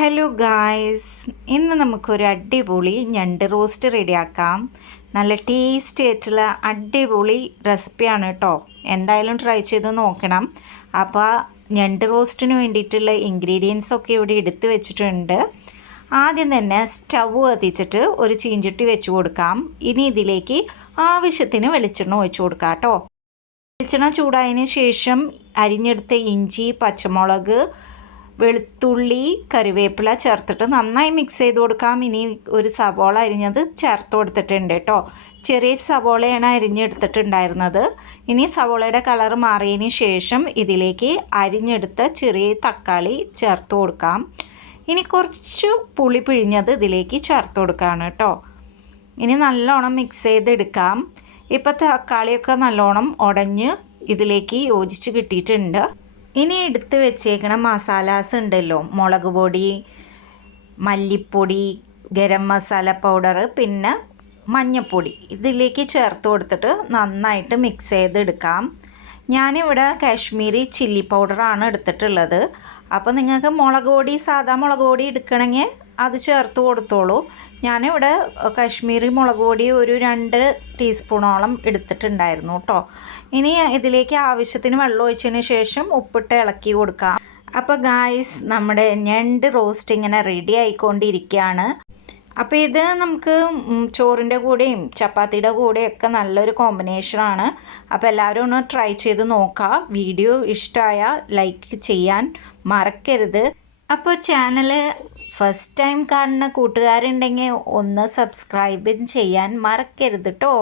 Hello guys ഇന്ന് നമുക്കൊരു അടിപൊളി ഞണ്ട് റോസ്റ്റ് റെഡിയാക്കാം. നല്ല ടേസ്റ്റി ആയിട്ടുള്ള അടിപൊളി റെസിപ്പിയാണ് കേട്ടോ എന്തായാലും ട്രൈ ചെയ്ത് നോക്കണം. അപ്പോൾ ഞണ്ട് റോസ്റ്റിന് വേണ്ടിയിട്ടുള്ള ഇൻഗ്രീഡിയൻസ് ഒക്കെ ഇവിടെ എടുത്ത് വെച്ചിട്ടുണ്ട്. ആദ്യം തന്നെ സ്റ്റവ് കത്തിച്ചിട്ട് ഒരു ചീഞ്ചട്ടി വെച്ച് കൊടുക്കാം. ഇനി ഇതിലേക്ക് ആവശ്യത്തിന് വെളിച്ചെണ്ണ ഒഴിച്ച് കൊടുക്കാം കേട്ടോ വെളിച്ചെണ്ണ ചൂടായതിന് ശേഷം അരിഞ്ഞെടുത്ത ഇഞ്ചി പച്ചമുളക് വെളുത്തുള്ളി കറിവേപ്പില ചേർത്തിട്ട് നന്നായി മിക്സ് ചെയ്ത് കൊടുക്കാം. ഇനി ഒരു സവോള അരിഞ്ഞത് ചേർത്ത് കൊടുത്തിട്ടുണ്ട് കേട്ടോ ചെറിയ സവോളയാണ് അരിഞ്ഞെടുത്തിട്ടുണ്ടായിരുന്നത്. ഇനി സവോളയുടെ കളർ മാറിയതിന് ശേഷം ഇതിലേക്ക് അരിഞ്ഞെടുത്ത ചെറിയ തക്കാളി ചേർത്ത് കൊടുക്കാം. ഇനി കുറച്ച് പുളി പിഴിഞ്ഞത് ഇതിലേക്ക് ചേർത്ത് കൊടുക്കുകയാണ് കേട്ടോ ഇനി നല്ലോണം മിക്സ് ചെയ്തെടുക്കാം. ഇപ്പോൾ തക്കാളിയൊക്കെ നല്ലോണം ഉടഞ്ഞ് ഇതിലേക്ക് യോജിച്ച് കിട്ടിയിട്ടുണ്ട്. ഇനി എടുത്ത് വെച്ചേക്കണ മസാലാസ് ഉണ്ടല്ലോ. മുളക് പൊടി മല്ലിപ്പൊടി ഗരം മസാല പൗഡർ പിന്നെ മഞ്ഞൾപ്പൊടി ഇതിലേക്ക് ചേർത്ത് കൊടുത്തിട്ട് നന്നായിട്ട് മിക്സ് ചെയ്തെടുക്കാം. ഞാനിവിടെ കാശ്മീരി ചില്ലി പൗഡറാണ് എടുത്തിട്ടുള്ളത്. അപ്പോൾ നിങ്ങൾക്ക് മുളക് പൊടി സാധാ മുളക് പൊടി എടുക്കണമെങ്കിൽ അത് ചേർത്ത് കൊടുത്തോളൂ. ഞാനിവിടെ കാശ്മീരി മുളക് പൊടി ഒരു രണ്ട് ടീസ്പൂണോളം എടുത്തിട്ടുണ്ടായിരുന്നു കേട്ടോ ഇനി ഇതിലേക്ക് ആവശ്യത്തിന് വെള്ളം ഒഴിച്ചതിന് ശേഷം ഉപ്പിട്ട് ഇളക്കി കൊടുക്കാം. അപ്പോൾ ഗായ്സ് നമ്മുടെ ഞണ്ട് റോസ്റ്റ് ഇങ്ങനെ റെഡി ആയിക്കൊണ്ടിരിക്കുകയാണ്. അപ്പോൾ ഇത് നമുക്ക് ചോറിന്റെ കൂടെയും ചപ്പാത്തിയുടെ കൂടെയൊക്കെ നല്ലൊരു കോമ്പിനേഷനാണ് അപ്പോൾ എല്ലാവരും ഒന്ന് ട്രൈ ചെയ്ത് നോക്കുക വീഡിയോ ഇഷ്ടമായ ലൈക്ക് ചെയ്യാൻ മറക്കരുത്. അപ്പോൾ ചാനൽ ഫസ്റ്റ് ടൈം കാണുന്ന കൂട്ടുകാരുണ്ടെങ്കിൽ ഒന്ന് സബ്സ്ക്രൈബ് ചെയ്യാൻ മറക്കരുത് കേട്ടോ